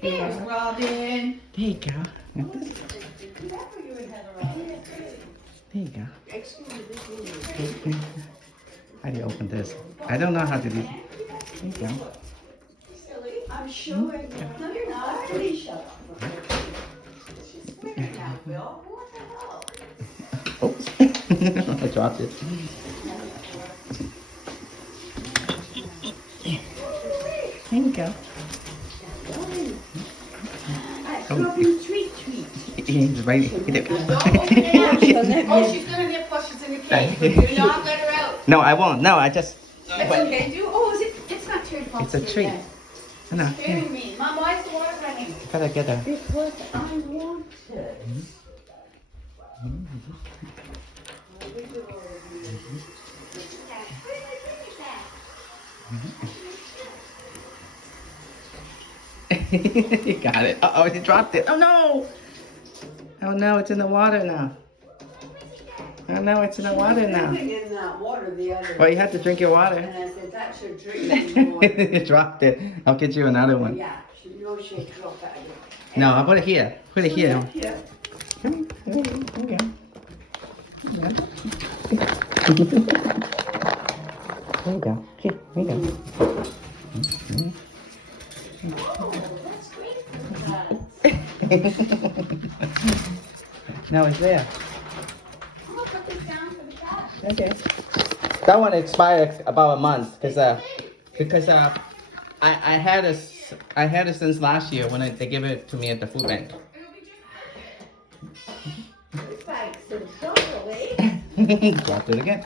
Here's Robyn. There you go. There you go. How do you open this? I don't know how to do. There you go. I'm showing. No, you're not. Please shut up. She's swearing now, Bill. What the hell? Oops. I dropped it. There you go. Robyn, treat. He's right here. Don't open it up. Oh, she's gonna nip while she's in the cage. But do not let her out. No, I won't. No, I just. That's okay. Oh, is it? It's not treat. It's a treat. No, here. Scaring me. Mom, why is the water running? Gotta get her. Because I want it. You got it. Uh oh, he dropped it. Oh no! Oh no, it's in the water now. Oh no, it's in the water now. In that water the other. Well, you have to drink your water. And I said, that's your drinking water. You dropped it. I'll get you another one. Yeah, she knows she dropped that. No, I'll put it here. Put it here. Yeah. There you go. There you go. Here, there you go. Oh, that's great for that. No, it's there. I'm gonna put this down for the cat. Okay. That one expired about a month because I had it since last year when they gave it to me at the food bank. This bag's so away. Dropped it again.